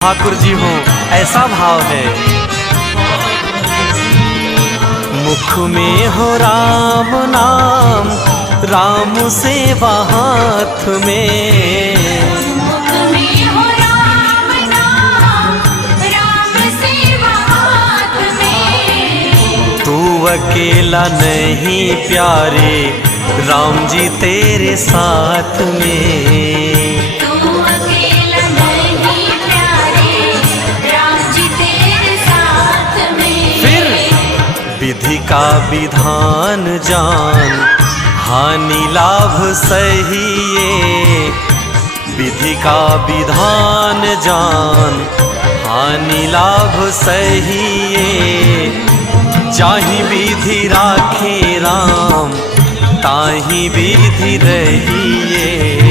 ठाकुर जी हो ऐसा भाव है। मुख में हो राम नाम, राम सेवा हाथ में। मुख में हो राम नाम, राम सेवा हाथ में। तू अकेला नहीं प्यारे, राम जी तेरे साथ में। तू अकेला नहीं प्यारे, राम जी तेरे साथ में। फिर विधि का विधान जान, हानि लाभ सहिए। विधि का विधान जान, हानि लाभ सहिए। जाहि विधि राखे राम, ताहि विधि रहिए।